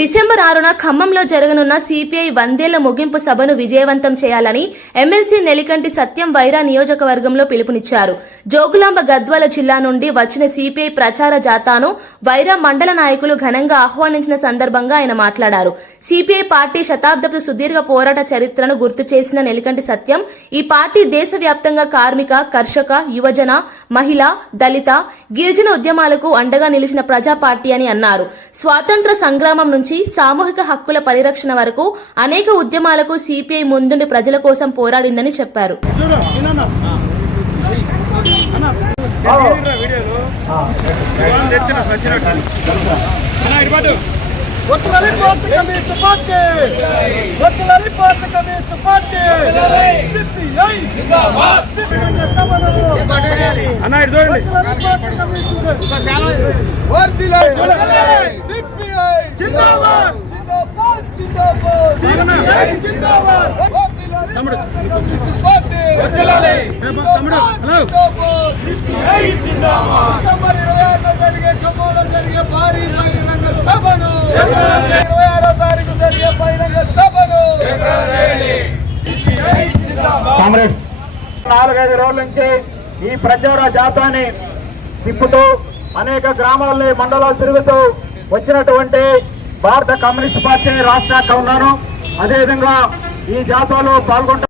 December ఆరున ఖమ్మంలో జరగనున్న సిపిఐ వందేళ్ళ ముగింపు సభను విజయవంతం చేయాలని ఎమ్మెల్సీ నెలికంటి సత్యం వైరా నియోజకవర్గంలో పిలుపునిచ్చారు. జోగులాంబ గద్వాల జిల్లా నుండి వచ్చిన సిపిఐ ప్రచార జాతాను వైరా మండల నాయకులు ఘనంగా ఆహ్వానించిన సందర్భంగా ఆయన మాట్లాడారు. సిపిఐ పార్టీ శతాబ్దపు సుదీర్ఘ పోరాట చరిత్రను గుర్తు చేసిన నెలికంటి సత్యం ఈ పార్టీ దేశవ్యాప్తంగా కార్మిక కర్షక యువజన మహిళ దళిత గిరిజన ఉద్యమాలకు అండగా నిలిచిన ప్రజా పార్టీ అని అన్నారు. స్వాతంత్ర సంగ్రామం నుంచి సామూహిక హక్కుల పరిరక్షణ వరకు అనేక ఉద్యమాలకు సిపిఐ ముందుండి ప్రజల కోసం పోరాడిందని చెప్పారు. అన్న ఇటు చూడండి జిందాబాద్ జిందాబాద్ జిందాబాద్ జిందాబాద్ తమ్ముడు. తమ్ముడు, హలో. జిందాబాద్ సిపిఐ జిందాబాద్ డిసెంబర్ 26 జరిగే ఖమ్మంలో జరిగే భారీ బహిరంగ సభను ఇరవై ఆరో తారీఖు జరిగే బహిరంగ సభను సిపిఐ కామ్రేడ్స్ నాలుగైదు రోజుల నుంచి ఈ ప్రచార జాతాన్ని తిప్పుతూ అనేక గ్రామాలని మండలాలు తిరుగుతూ వచ్చినటువంటి భారత కమ్యూనిస్ట్ పార్టీ రాష్ట్ర శాఖ అదేవిధంగా ఈ జాతాలో పాల్గొంట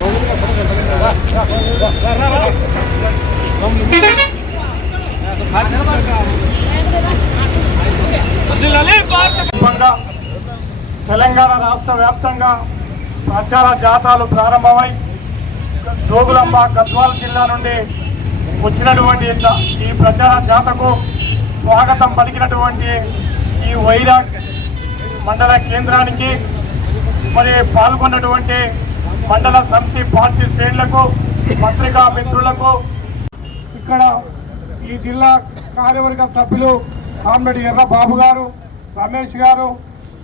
తెలంగాణ రాష్ట్ర వ్యాప్తంగా ప్రచార జాతాలు ప్రారంభమై జోగులంబ గద్వాల జిల్లా నుండి వచ్చినటువంటి ఈ ప్రచార జాతకు స్వాగతం పలికినటువంటి ఈ వైరాగ్ మండల కేంద్రానికి మరి పాల్గొన్నటువంటి మండల సమితి పార్టీ శ్రేణులకు పత్రికా మిత్రులకు ఇక్కడ ఈ జిల్లా కార్యవర్గ సభ్యులు కామ్రెడ్డి ఎర్ర బాబు గారు రమేష్ గారు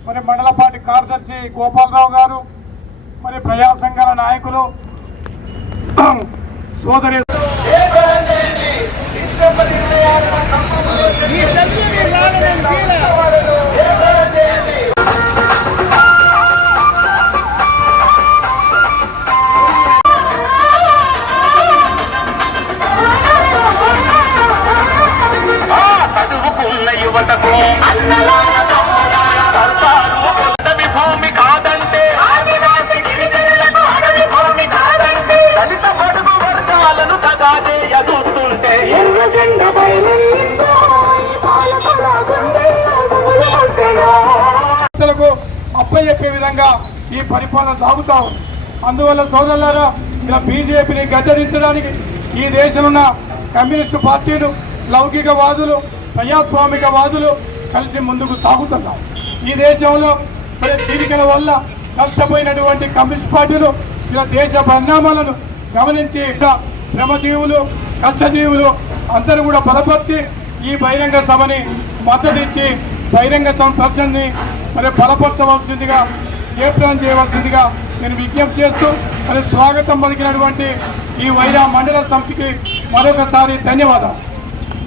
మరి మండల పార్టీ కార్యదర్శి గోపాలరావు గారు మరి ప్రజా సంఘాల నాయకులు సోదరి అప్పచెప్పే విధంగా ఈ పరిపాలన సాగుతా ఉంది. అందువల్ల సోదరులారా ఇలా బీజేపీని గద్దరించడానికి ఈ దేశంలో ఉన్న కమ్యూనిస్టు పార్టీలు లౌకికవాదులు ప్రజాస్వామికవాదులు కలిసి ముందుకు సాగుతున్నాం. ఈ దేశంలో చీలికల వల్ల నష్టపోయినటువంటి కమ్యూనిస్ట్ పార్టీలు ఇలా దేశ పరిణామాలను గమనించి ఇంకా శ్రమజీవులు కష్టజీవులు అందరూ కూడా బలపరిచి ఈ బహిరంగ సభని మద్దతు ఇచ్చి బహిరంగ సభ ప్రశ్నని మరి బలపరచవలసిందిగా జయప్రదం చేయవలసిందిగా నేను విజ్ఞప్తి చేస్తూ మరి స్వాగతం పలికినటువంటి ఈ వైరా మండల సమితికి మరొకసారి ధన్యవాదాలు.